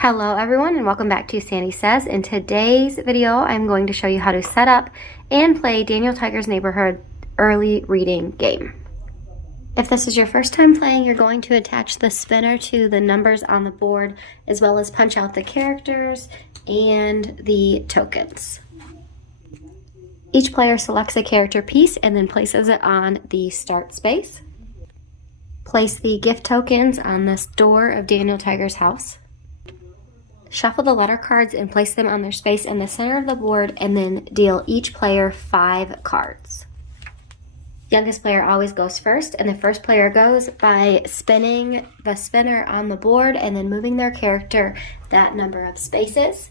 Hello everyone and welcome back to Sandy Says. In today's video, I'm going to show you how to set up and play Daniel Tiger's Neighborhood early reading game. If this is your first time playing, you're going to attach the spinner to the numbers on the board as well as punch out the characters and the tokens. Each player selects a character piece and then places it on the start space. Place the gift tokens on this door of Daniel Tiger's house. Shuffle the letter cards and place them on their space in the center of the board, and then deal each player 5 cards. Youngest player always goes first, and the first player goes by spinning the spinner on the board and then moving their character that number of spaces.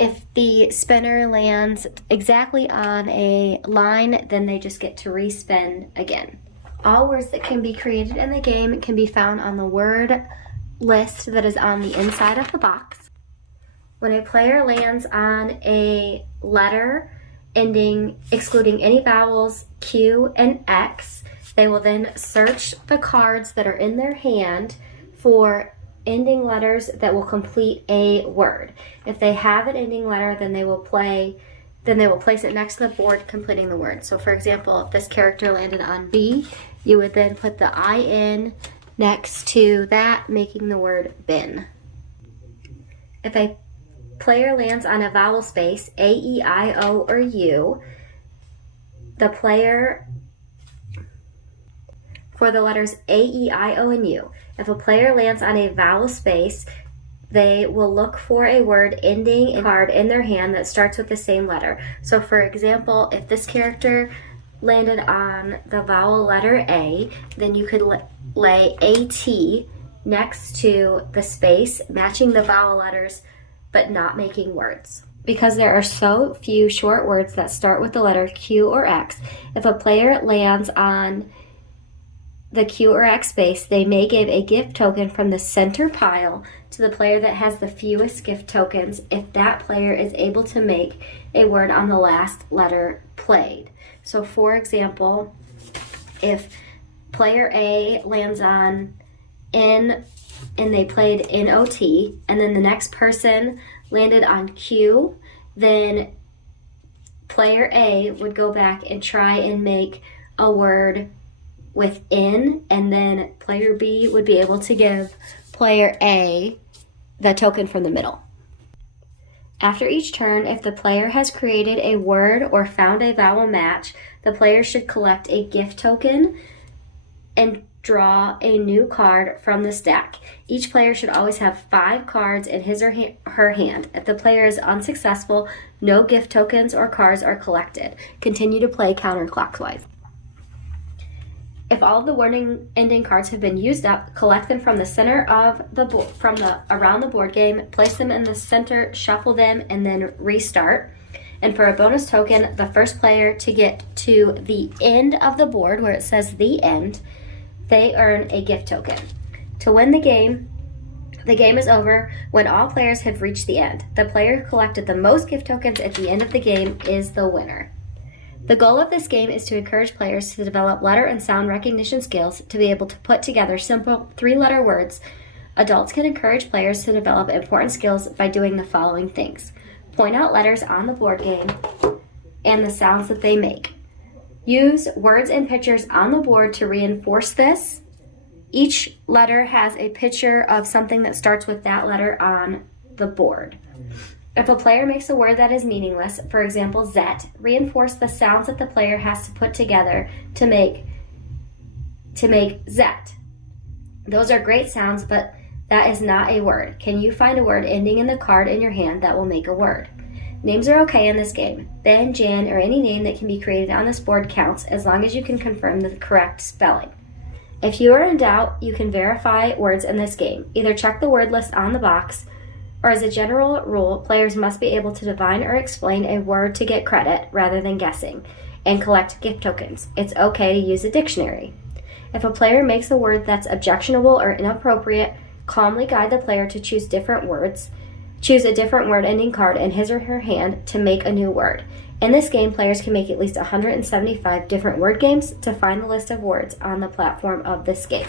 If the spinner lands exactly on a line, then they just get to respin again. All words that can be created in the game can be found on the word list that is on the inside of the box. When a player lands on a letter excluding any vowels, Q and X, they will then search the cards that are in their hand for ending letters that will complete a word. If they have an ending letter, then they will place it next to the board completing the word. So for example, if this character landed on B, you would then put the IN next to that, making the word bin. If a player lands on a vowel space, A, E, I, O, or U, the player for the letters A, E, I, O, and U. If a player lands on a vowel space, they will look for a word ending a card in their hand that starts with the same letter. So for example, if this character landed on the vowel letter A, then you could lay AT next to the space, matching the vowel letters but not making words. Because there are so few short words that start with the letter Q or X, if a player lands on the Q or X space, they may give a gift token from the center pile to the player that has the fewest gift tokens if that player is able to make a word on the last letter played. So for example, if player A lands on N and they played NOT, and then the next person landed on Q, then player A would go back and try and make a word with N, and then player B would be able to give player A the token from the middle. After each turn, if the player has created a word or found a vowel match, the player should collect a gift token and draw a new card from the stack. Each player should always have 5 cards in his or her hand. If the player is unsuccessful, no gift tokens or cards are collected. Continue to play counterclockwise. If all of the word ending cards have been used up, collect them from the center of the board, around the board game, place them in the center, shuffle them, and then restart. And for a bonus token, the first player to get to the end of the board where it says the end, they earn a gift token. To win the game is over when all players have reached the end. The player who collected the most gift tokens at the end of the game is the winner. The goal of this game is to encourage players to develop letter and sound recognition skills to be able to put together simple 3-letter words. Adults can encourage players to develop important skills by doing the following things. Point out letters on the board game and the sounds that they make. Use words and pictures on the board to reinforce this. Each letter has a picture of something that starts with that letter on the board. If a player makes a word that is meaningless, for example, zet, reinforce the sounds that the player has to put together to make zet. Those are great sounds, but that is not a word. Can you find a word ending in the card in your hand that will make a word? Names are okay in this game. Ben, Jan, or any name that can be created on this board counts as long as you can confirm the correct spelling. If you are in doubt, you can verify words in this game. Either check the word list on the box, or as a general rule, players must be able to divine or explain a word to get credit rather than guessing, and collect gift tokens. It's okay to use a dictionary. If a player makes a word that's objectionable or inappropriate, calmly guide the player to choose different words. Choose a different word ending card in his or her hand to make a new word. In this game, players can make at least 175 different word games to find the list of words on the platform of this game.